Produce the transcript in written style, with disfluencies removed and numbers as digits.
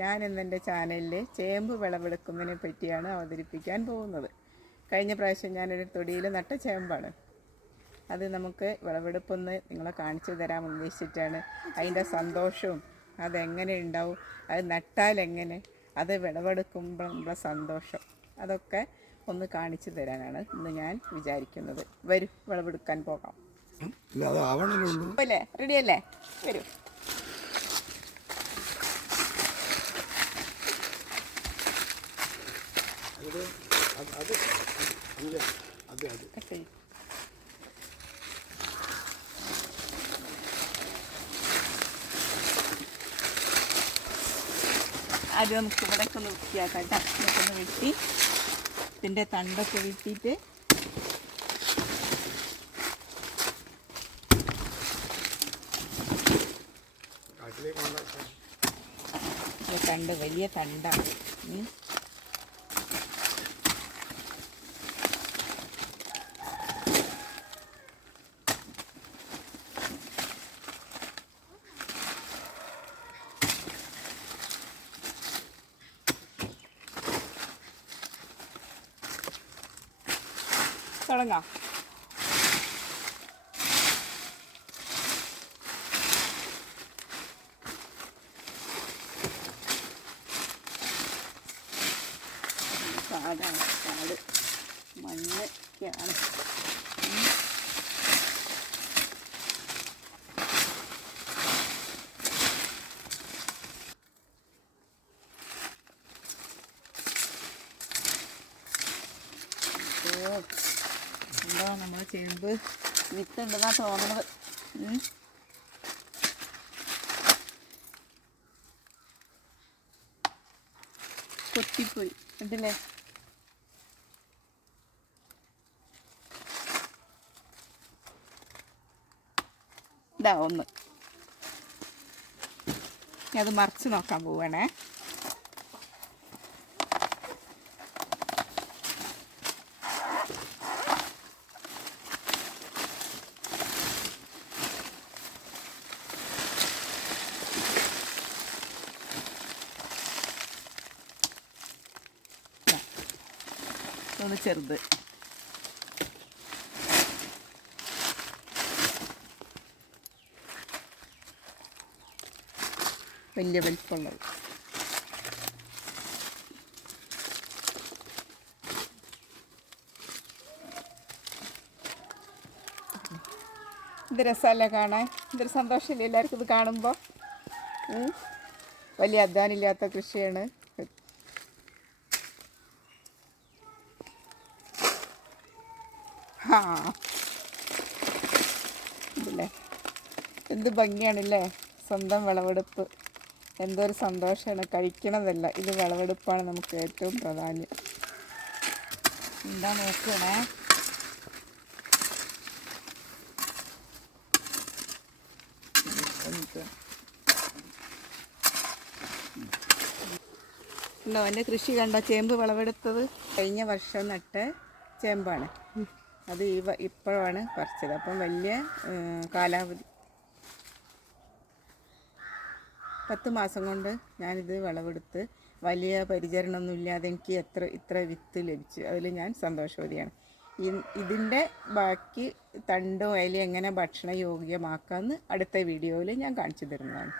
ഞാൻ ഇന്നെൻ്റെ ചാനലിൽ ചേമ്പ് വിളവെടുക്കുന്നതിനെ പറ്റിയാണ് അവതരിപ്പിക്കാൻ പോകുന്നത്. കഴിഞ്ഞ പ്രാവശ്യം ഞാനൊരു തൊടിയിൽ നട്ട ചേമ്പാണ്. അത് നമുക്ക് വിളവെടുപ്പൊന്ന് നിങ്ങളെ കാണിച്ചു തരാൻ ഉദ്ദേശിച്ചിട്ടാണ്. അതിൻ്റെ സന്തോഷവും അതെങ്ങനെ ഉണ്ടാവും, അത് നട്ടാൽ എങ്ങനെ, അത് വിളവെടുക്കുമ്പോഴുള്ള സന്തോഷം, അതൊക്കെ ഒന്ന് കാണിച്ചു തരാനാണ് ഇന്ന് ഞാൻ വിചാരിക്കുന്നത്. വരൂ, വിളവെടുക്കാൻ പോകാം. അല്ലേ, റെഡിയല്ലേ? വരൂ. ആദ്യം നമുക്ക് ഇവിടേക്ക് ഒന്ന് വൃത്തിയാക്കാം കേട്ടോ. ഇതൊക്കെ വെട്ടി ഇതിൻ്റെ തണ്ടൊക്കെ വെട്ടിയിട്ട് തണ്ട് വലിയ തണ്ടാണ്. തുടങ്ങാം. കാടാണ്, കാട് മണ്ണൊക്കെയാണ്. എന്താ നമ്മൾ ചേമ്പ് വിത്തുണ്ടെന്നാ തോന്നുന്നത്. കൊത്തിപ്പോയി കണ്ടില്ലേ? ഇതാ ഒന്ന്. അത് മറിച്ച് നോക്കാൻ പോവുകയാണേ. ഒന്ന് ചെറുത്. വലിയ വലിപ്പമുള്ളത്. ഇത് രസമല്ലേ കാണാൻ? ഇതൊരു സന്തോഷമില്ല എല്ലാവർക്കും ഇത് കാണുമ്പോൾ. വലിയ അധ്വാനമില്ലാത്ത കൃഷിയാണ്. ഇതല്ലേ എന്ത് ഭംഗിയാണല്ലേ സ്വന്തം വിളവെടുപ്പ്. എന്തൊരു സന്തോഷമാണ്. കഴിക്കണതല്ല, ഇത് വിളവെടുപ്പാണ് നമുക്ക് ഏറ്റവും പ്രാധാന്യം. എന്താ നോക്കണേ. ഉണ്ടോ എൻ്റെ കൃഷി കണ്ടോ? ചേമ്പ് വിളവെടുത്തത് കഴിഞ്ഞ വർഷം നട്ട ചേമ്പാണ്. അത് ഇപ്പോഴാണ് പറിച്ചത്. അപ്പം വലിയ കാലാവധി 10 മാസം കൊണ്ട് ഞാനിത് വിളവെടുത്ത് വലിയ പരിചരണമൊന്നുമില്ലാതെ എനിക്ക് ഇത്ര വിത്ത് ലഭിച്ചു. അതിൽ ഞാൻ സന്തോഷവതിയാണ്. ഇതിൻ്റെ ബാക്കി തണ്ടും ഇലയും എങ്ങനെ ഭക്ഷണ യോഗ്യമാക്കാമെന്ന് അടുത്ത വീഡിയോയിൽ ഞാൻ കാണിച്ചു തരുന്നതാണ്.